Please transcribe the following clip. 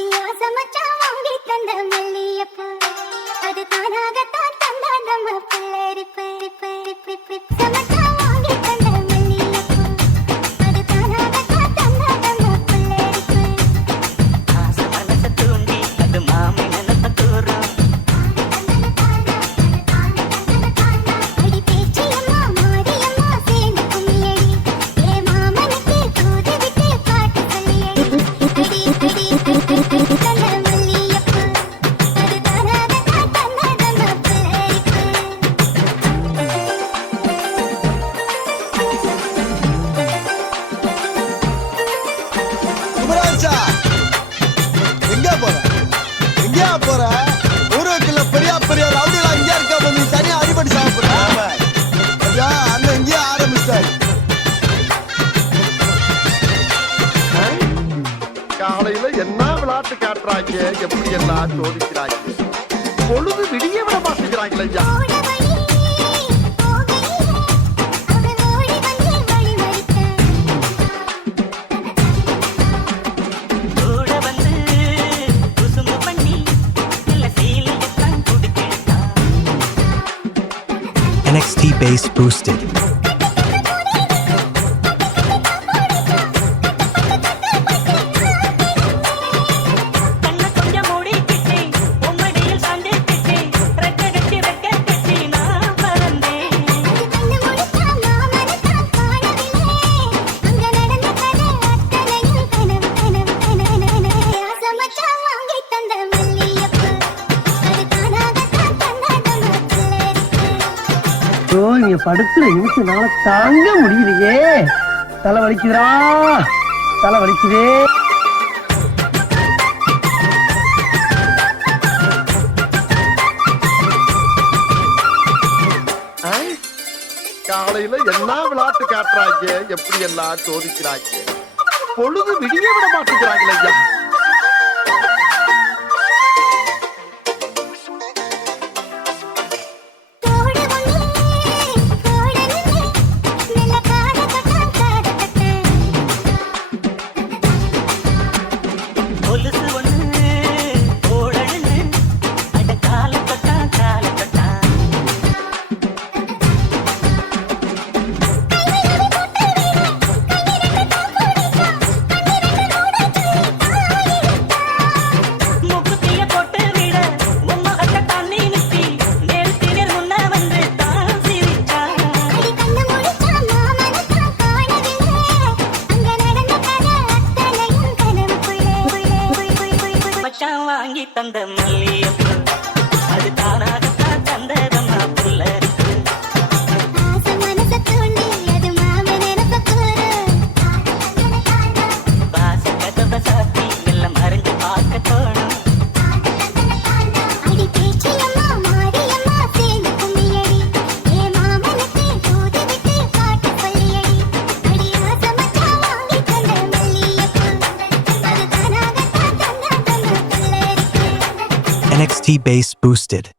அடியாச மச்சான் வாங்கி தந்த மல்லியப்பூ அது தானாகத்தான் தந்தாதம்மா பிள்ளரிப்பு சமச்சான் வாங்கி தந்த மல்லியப்பூ அது தானாகத்தான் தந்தாதம்மா பிள்ளரிப்பு ஆசை மனசை தூண்டி அது மாமி நினைப்ப தூரம் அடி பேச்சியம்மா மாரியம்மா சேர்ந்து கும்மியடி ஏ மாமனுக்கு தூது விட்டு பாட்டு சொல்லியடி தந்த மல்லியப்பூ அது தானாகத்தான் தந்தாதம்மா பிள்ளரிப்பு குமராஜா எங்க போற எங்கயா போற ஊருக்குள்ள பெரிய பெரிய ரவுடிலாம் இங்கே இருக்க நீ தனியா அடிபடி சாப்பிடுற ஐயா அண்ணன் இங்கேயே ஆரம்பிச்சாரு காலையில என்ன விளையாட்டு காட்டுறாங்க எப்படி எல்லாம் சோதிக்கிறாங்க பொழுது விடிய விட மாட்டேங்கிறாங்களே ஐயா கூட வந்து குசும்பு பண்ணி இல்ல சீலையத்தான் குடிக்கெடுத்தான் NXT Bass Boosted. கண்ண கொஞ்சம் மூடிக்கிட்டு உம்மடியில் சாஞ்சிக்கிட்டு ரெக்க கட்டி நான் பறந்தேன் இங்க படுத்துற நிமிஷம்னால தாங்க முடியலையே. தலை வலிக்குதுடா, தலை வலிக்குதே. காலையில என்ன விளையாட்டு காட்டுறாங்க எப்படி எல்லாம் சோதிக்கிறாங்க பொழுது விடிய விட மாட்டேங்கிறாங்களே ஐயா கொலுசு ஒண்ணு போடணுன்னு அட கால தொட்டான் மூக்குத்திய போட்டு விட உம்மா அட்ட தண்ணி நிப்பி நேருக்கு நேர் முன்ன வந்து தான் சிரிச்சா மச்சான் வாங்கி தந்த மல்லியப்பூ அது தானாகத்தான் தந்ததம்மா புல்லரிப்பு வாச கதவை சாத்தி எல்லாம் மறைஞ்சு பார்க்க தோணும் NXT Bass Boosted.